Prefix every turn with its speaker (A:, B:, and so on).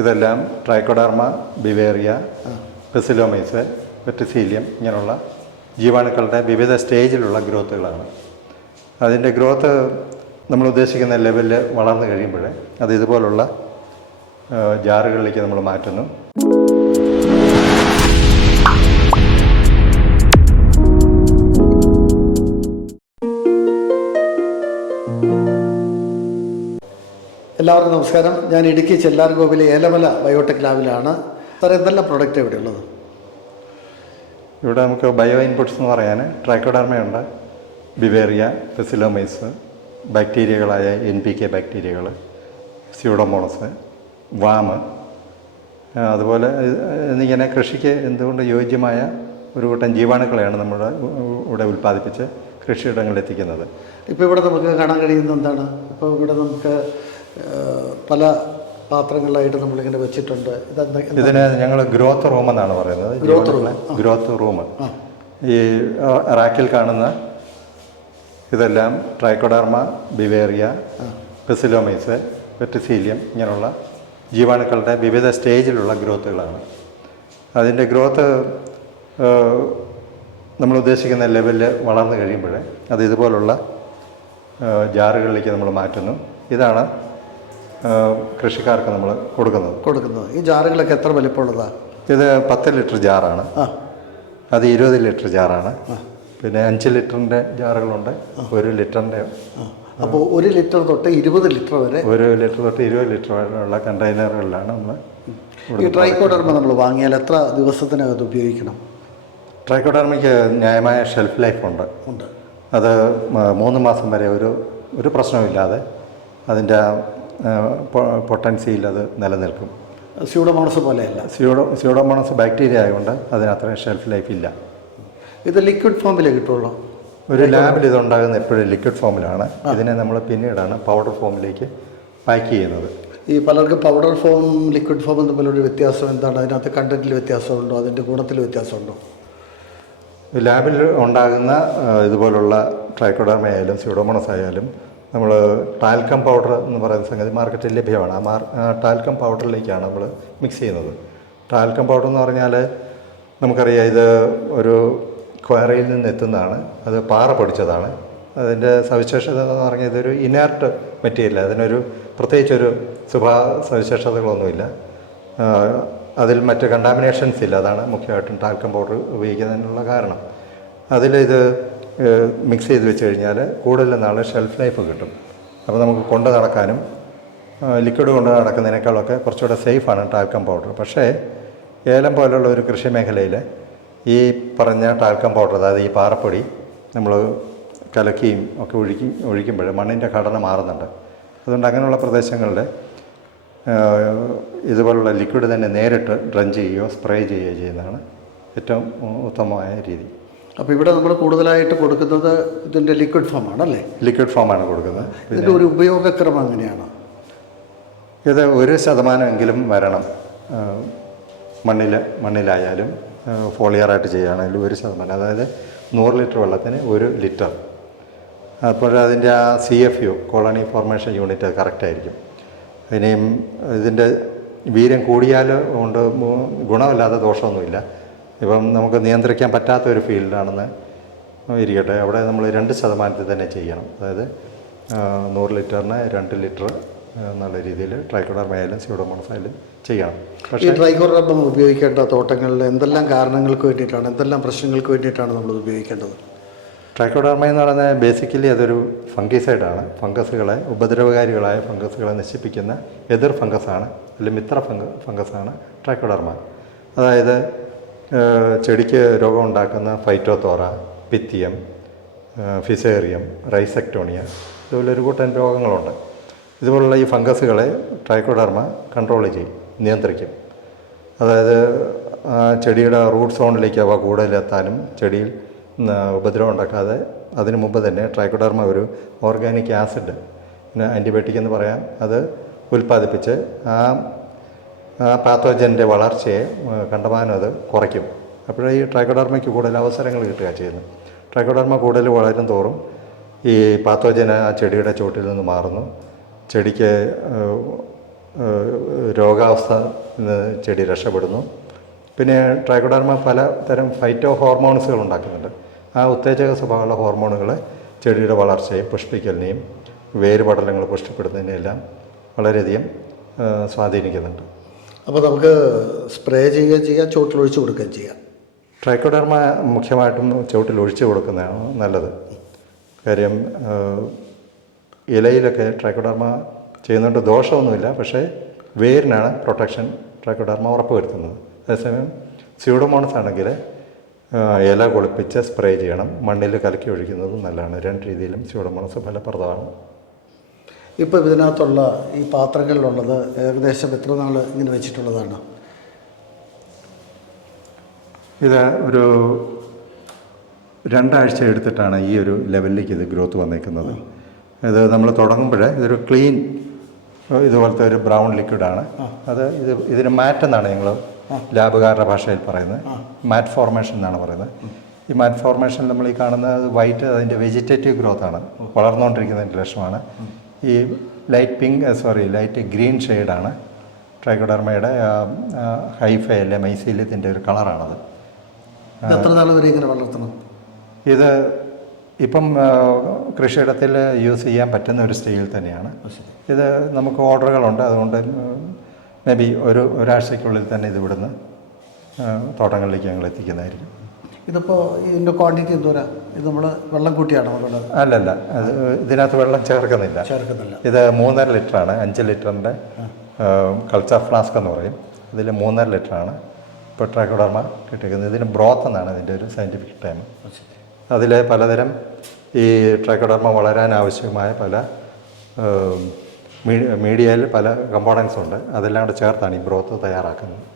A: ഇതെല്ലാം ട്രൈക്കോഡർമ ബിവേറിയ പെസിലോമൈസ് പെറ്റിസീലിയം ഇങ്ങനെയുള്ള ജീവാണുക്കളുടെ വിവിധ സ്റ്റേജിലുള്ള ഗ്രോത്തുകളാണ്. അതിന്റെ ഗ്രോത്ത് നമ്മൾ ഉദ്ദേശിക്കുന്ന ലെവലിൽ വളർന്നു കഴിയുമ്പോൾ അത് ഇതുപോലുള്ള ജാറുകളിലേക്ക് നമ്മൾ മാറ്റുന്നു.
B: എല്ലാവർക്കും നമസ്കാരം. ഞാൻ ഇടുക്കി ചെല്ലാർകോവിലെ ഏലമല ബയോടെക് ലാബിലാണ്. സാർ എന്തെല്ലാം പ്രൊഡക്റ്റ് ഇവിടെ ഉള്ളത്
A: ഇവിടെ നമുക്ക് ബയോ ഇൻപുട്സ് എന്ന് പറയാൻ ട്രൈക്കോഡർമയുണ്ട്. ബിവേറിയ ഫെസിലോമൈസ് ബാക്ടീരിയകളായ എൻ പി കെ ബാക്ടീരിയകൾ സ്യൂഡോമോണസ് വാമ് അതുപോലെ എന്നിങ്ങനെ കൃഷിക്ക് എന്തുകൊണ്ട് യോജ്യമായ ഒരു കൂട്ടം ജീവാണുക്കളെയാണ് നമ്മൾ ഇവിടെ ഉൽപ്പാദിപ്പിച്ച് കൃഷിയിടങ്ങളിൽ എത്തിക്കുന്നത്.
B: ഇപ്പോൾ ഇവിടെ നമുക്ക് കാണാൻ കഴിയുന്ന എന്താണ്? ഇപ്പോൾ ഇവിടെ നമുക്ക് പല പാത്രങ്ങളിലായിട്ട് നമ്മളിങ്ങനെ വെച്ചിട്ടുണ്ട്.
A: ഇതിനെ ഞങ്ങൾ ഗ്രോത്ത് റൂം എന്നാണ് പറയുന്നത്.
B: ഗ്രോത്ത് റൂം
A: ഗ്രോത്ത് റൂം ഈ റാക്കിൽ കാണുന്ന ഇതെല്ലാം ട്രൈക്കോഡർമ ബിവേറിയ പെസിലോമൈസ് വെറ്റിസീലിയം ഇങ്ങനെയുള്ള ജീവാണുക്കളുടെ വിവിധ സ്റ്റേജിലുള്ള ഗ്രോത്തുകളാണ്. അതിന്റെ ഗ്രോത്ത് നമ്മൾ ഉദ്ദേശിക്കുന്ന ലെവലിൽ വളർന്നു കഴിയുമ്പോൾ അത് ഇതുപോലുള്ള ജാറുകളിലേക്ക് നമ്മൾ മാറ്റുന്നു. ഇതാണ് കൃഷിക്കാർക്ക് നമ്മൾ കൊടുക്കുന്നത്.
B: കൊടുക്കുന്നത്. ഈ ജാറുകളൊക്കെ എത്ര വലിപ്പമുള്ളതാണ്
A: ഇത് പത്ത് ലിറ്റർ ജാറാണ്. അത് ഇരുപത് ലിറ്റർ ജാറാണ്. പിന്നെ അഞ്ച് ലിറ്ററിന്റെ ജാറുകളുണ്ട് ഒരു ലിറ്ററിന്റെ
B: അപ്പോൾ ഒരു ലിറ്റർ തൊട്ട് ഇരുപത് ലിറ്റർ വരെ
A: ഒരു ലിറ്റർ തൊട്ട് ഇരുപത് ലിറ്റർ വരെയുള്ള കണ്ടെയ്നറുകളിലാണ് നമ്മൾ
B: ഈ ട്രൈക്കോഡർമ നമ്മൾ വാങ്ങിയാൽ എത്ര ദിവസത്തിനകം അത് ഉപയോഗിക്കണം?
A: ട്രൈക്കോഡർമയ്ക്ക് ന്യായമായ ഷെൽഫ് ലൈഫ് ഉണ്ട്.
B: ഉണ്ട്.
A: അത് മൂന്ന് മാസം വരെ ഒരു ഒരു പ്രശ്നവുമില്ലാതെ അതിന്റെ പൊട്ടൻസിയിൽ അത് നിലനിൽക്കും.
B: സ്യൂഡോമോണസ് പോലെയല്ല.
A: സ്യൂഡോ സ്യൂഡോമോണസ് ബാക്ടീരിയ ആയതുകൊണ്ട് അതിനത്ര ഷെൽഫ് ലൈഫ് ഇല്ല.
B: ഇത് ലിക്വിഡ് ഫോമിലേ കിട്ടുള്ളൂ.
A: ഒരു ലാബിൽ ഇതുണ്ടാകുന്ന എപ്പോഴും ലിക്വിഡ് ഫോമിലാണ്. ഇതിനെ നമ്മൾ പിന്നീടാണ് പൗഡർ ഫോമിലേക്ക് പാക്ക് ചെയ്യുന്നത്.
B: ഈ പലർക്കും പൗഡർ ഫോം ലിക്വിഡ് ഫോം തമ്മിലൊരു വ്യത്യാസം എന്താണ്? അതിനകത്ത് കണ്ടന്റിൽ വ്യത്യാസമുണ്ടോ? അതിന്റെ ഗുണത്തിൽ വ്യത്യാസമുണ്ടോ?
A: ലാബിൽ ഉണ്ടാകുന്ന ഇതുപോലുള്ള ട്രൈക്കോഡർമയായാലും സ്യൂഡോമോണസ് ആയാലും നമ്മൾ ടാൽക്കം പൗഡർ എന്ന് പറയുന്ന സംഗതി മാർക്കറ്റിൽ ലഭ്യമാണ്. ആ മാർ ടാൽക്കം പൗഡറിലേക്കാണ് നമ്മൾ മിക്സ് ചെയ്യുന്നത്. ടാൽക്കം പൗഡർ എന്ന് പറഞ്ഞാൽ നമുക്കറിയാം ഇത് ഒരു ക്വയറിയിൽ നിന്ന് എത്തുന്നതാണ്. അത് പാറ പൊടിച്ചതാണ്. അതിന്റെ സവിശേഷത എന്ന് പറഞ്ഞാൽ ഇതൊരു ഇനാർട്ട് മെറ്റീരിയൽ അതിനൊരു പ്രത്യേകിച്ചൊരു സ്വഭാവ സവിശേഷതകളൊന്നുമില്ല. അതിൽ മറ്റ് കണ്ടാമിനേഷൻസ് ഇല്ല. അതാണ് മുഖ്യമായിട്ടും ടാൽക്കം പൗഡർ ഉപയോഗിക്കുന്നതിനുള്ള കാരണം. അതിലിത് മിക്സ് ചെയ്ത് വെച്ച് കഴിഞ്ഞാൽ കൂടുതൽ നാൾ ഷെൽഫ് ലൈഫ് കിട്ടും. അപ്പോൾ നമുക്ക് കൊണ്ട് നടക്കാനും ലിക്വിഡ് കൊണ്ട് നടക്കുന്നതിനേക്കാളൊക്കെ കുറച്ചുകൂടെ സേഫാണ് ടാൽക്കം പൗഡർ പക്ഷേ ഏലം പോലുള്ള ഒരു കൃഷി മേഖലയിൽ ഈ പറഞ്ഞ ടാൽക്കം പൗഡർ അതായത് ഈ പാറപ്പൊടി നമ്മൾ കലക്കിയും ഒക്കെ ഒഴിക്കി ഒഴിക്കുമ്പോൾ മണ്ണിന്റെ ഘടന മാറുന്നുണ്ട്. അതുകൊണ്ട് അങ്ങനെയുള്ള പ്രദേശങ്ങളിൽ ഇതുപോലുള്ള ലിക്വിഡ് തന്നെ നേരിട്ട് ഡ്രഞ്ച് ചെയ്യുകയോ സ്പ്രേ ചെയ്യുകയോ ചെയ്യുന്നതാണ് ഏറ്റവും ഉത്തമമായ രീതി.
B: അപ്പോൾ ഇവിടെ നമ്മൾ കൂടുതലായിട്ട് കൊടുക്കുന്നത് ഇതിന്റെ ലിക്വിഡ് ഫോം ആണല്ലേ?
A: ലിക്വിഡ് ഫോം ആണ് കൊടുക്കുന്നത്.
B: ഇതിന്റെ ഒരു ഉപയോഗക്രമം എങ്ങനെയാണ്
A: ഇത് ഒരു ശതമാനമെങ്കിലും വരണം. മണ്ണിൽ മണ്ണിലായാലും ഫോളിയറായിട്ട് ചെയ്യുകയാണെങ്കിലും ഒരു ശതമാനം. അതായത് നൂറ് ലിറ്റർ വെള്ളത്തിന് ഒരു ലിറ്റർ. അപ്പോൾ അതിന്റെ ആ C F U colony formation unit കറക്റ്റായിരിക്കും ഇനിയും ഇതിന്റെ വീര്യം കൂടിയാൽ കൊണ്ട് ഗുണമില്ലാതെ ദോഷമൊന്നുമില്ല. ഇപ്പം നമുക്ക് നിയന്ത്രിക്കാൻ പറ്റാത്ത ഒരു ഫീൽഡാണെന്ന് ഇരിക്കട്ടെ. അവിടെ നമ്മൾ രണ്ട് ശതമാനത്തിൽ തന്നെ ചെയ്യണം. അതായത് നൂറ് ലിറ്ററിന് രണ്ട് ലിറ്റർ എന്നുള്ള രീതിയിൽ സ്യൂഡോമോണസ് ആയാലും ചെയ്യണം.
B: ഈ
A: പക്ഷേ
B: ട്രൈക്കോഡർമം ഉപയോഗിക്കേണ്ട തോട്ടങ്ങളിൽ എന്തെല്ലാം കാരണങ്ങൾക്ക് വേണ്ടിയിട്ടാണ് എന്തെല്ലാം പ്രശ്നങ്ങൾക്ക് വേണ്ടിയിട്ടാണ് നമ്മൾ ഉപയോഗിക്കേണ്ടത്?
A: ട്രൈക്കോഡർമ എന്ന് പറയുന്നത് ബേസിക്കലി അതൊരു ഫംഗിസൈഡാണ്. ഫംഗസുകളെ ഉപദ്രവകാരികളായ ഫംഗസുകളെ നശിപ്പിക്കുന്ന എതിർ ഫംഗസാണ് അല്ലെങ്കിൽ മിത്ര ഫംഗ ഫംഗസാണ് ട്രൈക്കോഡർമ അതായത് ചെടിക്ക് രോഗമുണ്ടാക്കുന്ന ഫൈറ്റോത്തോറ പിത്തിയം ഫിസേറിയം റൈസെക്ടോണിയ ഇതുപോലെ ഒരു കൂട്ടം രോഗങ്ങളുണ്ട്. ഇതുപോലുള്ള ഈ ഫംഗസുകളെ ട്രൈക്കോഡർമ കൺട്രോൾ ചെയ്യും നിയന്ത്രിക്കും. അതായത് ചെടിയുടെ റൂട്ട് സോണിലേക്ക് അവ കൂടുതലെത്താനും ചെടിയിൽ ഉപദ്രവം ഉണ്ടാക്കാതെ അതിനു മുമ്പ് തന്നെ ട്രൈക്കോഡർമ ഒരു ഓർഗാനിക് ആസിഡ് പിന്നെ ആന്റിബയോട്ടിക് എന്ന് പറയാം അത് ഉൽപ്പാദിപ്പിച്ച് ആ പാത്തോജന്റെ വളർച്ചയെ കണ്ടമാനം അത് കുറയ്ക്കും. അപ്പോഴേ ഈ ട്രൈക്കോഡർമയ്ക്ക് കൂടുതൽ അവസരങ്ങൾ കിട്ടുക ചെയ്യുന്നു. ട്രൈക്കോഡർമ കൂടുതൽ വളരും തോറും ഈ പാത്തോജന ആ ചെടിയുടെ ചുവട്ടിൽ നിന്ന് മാറുന്നു. ചെടിക്ക് രോഗാവസ്ഥ ചെടി രക്ഷപ്പെടുന്നു. പിന്നെ ട്രൈക്കോഡർമ പല തരം ഫൈറ്റോ ഹോർമോൺസുകൾ ഉണ്ടാക്കുന്നുണ്ട്. ആ ഉത്തേജക സ്വഭാവമുള്ള ഹോർമോണുകൾ ചെടിയുടെ വളർച്ചയും പുഷ്പിക്കലിനെയും വേരുപടലങ്ങൾ പുഷ്ടിപ്പെടുന്നതിനെയെല്ലാം വളരെയധികം സ്വാധീനിക്കുന്നുണ്ട്.
B: അപ്പോൾ നമുക്ക് സ്പ്രേ ചെയ്യുകയും ചെയ്യാം ചുവട്ടിലൊഴിച്ച് കൊടുക്കുകയും ചെയ്യാം.
A: ട്രൈക്കോഡർമ മുഖ്യമായിട്ടും ചുവട്ടിൽ ഒഴിച്ചു കൊടുക്കുന്നതാണ് നല്ലത്. കാര്യം ഇലയിലൊക്കെ ട്രൈക്കോഡർമ ചെയ്യുന്നതുകൊണ്ട് ദോഷമൊന്നുമില്ല പക്ഷേ വേരിനാണ് പ്രൊട്ടക്ഷൻ ട്രൈക്കോഡർമ ഉറപ്പുവരുത്തുന്നത്. അതേസമയം സ്യൂഡോമോണസ് ആണെങ്കിൽ ഇല കുളിപ്പിച്ച് സ്പ്രേ ചെയ്യണം മണ്ണിൽ കലക്കി ഒഴിക്കുന്നതും നല്ലതാണ്. രണ്ട് രീതിയിലും സ്യൂഡോമോണസ് ഫലപ്രദമാണ്.
B: ഇപ്പോൾ ഇതിനകത്തുള്ള ഈ പാത്രങ്ങളിലുള്ളത് ഏകദേശം എത്ര നാൾ ഇങ്ങനെ വെച്ചിട്ടുള്ളതാണ്?
A: ഇത് ഒരു രണ്ടാഴ്ച എടുത്തിട്ടാണ് ഈ ഒരു ലെവലിലേക്ക് ഇത് ഗ്രോത്ത് വന്നേക്കുന്നത് ഇത് നമ്മൾ തുടങ്ങുമ്പോൾ ഇതൊരു ക്ലീൻ ഇതുപോലത്തെ ഒരു ബ്രൗൺ ലിക്വിഡാണ് അത് ഇത് ഇതിന് മാറ്റ് എന്നാണ് ഞങ്ങൾ ലാബുകാരുടെ ഭാഷയിൽ പറയുന്നത്. മാറ്റ് ഫോർമേഷൻ എന്നാണ് പറയുന്നത്. ഈ മാറ്റ് ഫോർമേഷൻ നമ്മൾ ഈ കാണുന്നത് വൈറ്റ് അതിന്റെ വെജിറ്റേറ്റീവ് ഗ്രോത്ത് ആണ്. വളർന്നുകൊണ്ടിരിക്കുന്നതിന്റെ ലക്ഷണമാണ്. ഈ light pink sorry light green ഷെയ്ഡാണ് ട്രൈക്കോഡർമയുടെ ഹൈഫൈ അല്ലെ മൈസീല്യത്തിന്റെ ഒരു കളറാണത്.
B: ഇത് എത്ര നാൾ വരെ ഇങ്ങനെ വളർത്തണം?
A: ഇത് ഇപ്പം കൃഷിയിടത്തിൽ യൂസ് ചെയ്യാൻ പറ്റുന്ന ഒരു സ്റ്റൈൽ തന്നെയാണ്. ഇത് നമുക്ക് ഓർഡറുകളുണ്ട്. അതുകൊണ്ട് മേ ബി ഒരു ഒരാഴ്ചയ്ക്കുള്ളിൽ തന്നെ ഇത് ഇവിടുന്ന് തോട്ടങ്ങളിലേക്ക് ഞങ്ങൾ എത്തിക്കുന്നതായിരിക്കും.
B: ഇതിപ്പോൾ ഇതിന്റെ ക്വാണ്ടിറ്റി എന്തോരാ? ഇത് നമ്മൾ വെള്ളം കൂട്ടിയാണോ അല്ല
A: അല്ലല്ല അത് ഇതിനകത്ത് വെള്ളം ചേർക്കുന്നില്ല.
B: ചേർക്കുന്നില്ല.
A: ഇത് മൂന്നര ആണ് അഞ്ച് ലിറ്ററിന്റെ കൾച്ചർ ഫ്ലാസ്ക് എന്ന് പറയും. ഇതിൽ മൂന്നര ലിറ്ററാണ് ആണ് പെട്രാക്കുടർമ കിട്ടിയിരിക്കുന്നത് ഇതിന് ബ്രോത്ത് എന്നാണ് ഇതിന്റെ ഒരു സയന്റിഫിക് ടൈം അതിൽ പലതരം ഈ ട്രൈക്കോഡർമ വളരാൻ ആവശ്യമായ പല മീഡിയയിൽ പല കമ്പോണൻസ് ഉണ്ട്. അതെല്ലാം കൂടെ ചേർത്താണ് ഈ ബ്രോത്ത് തയ്യാറാക്കുന്നത്.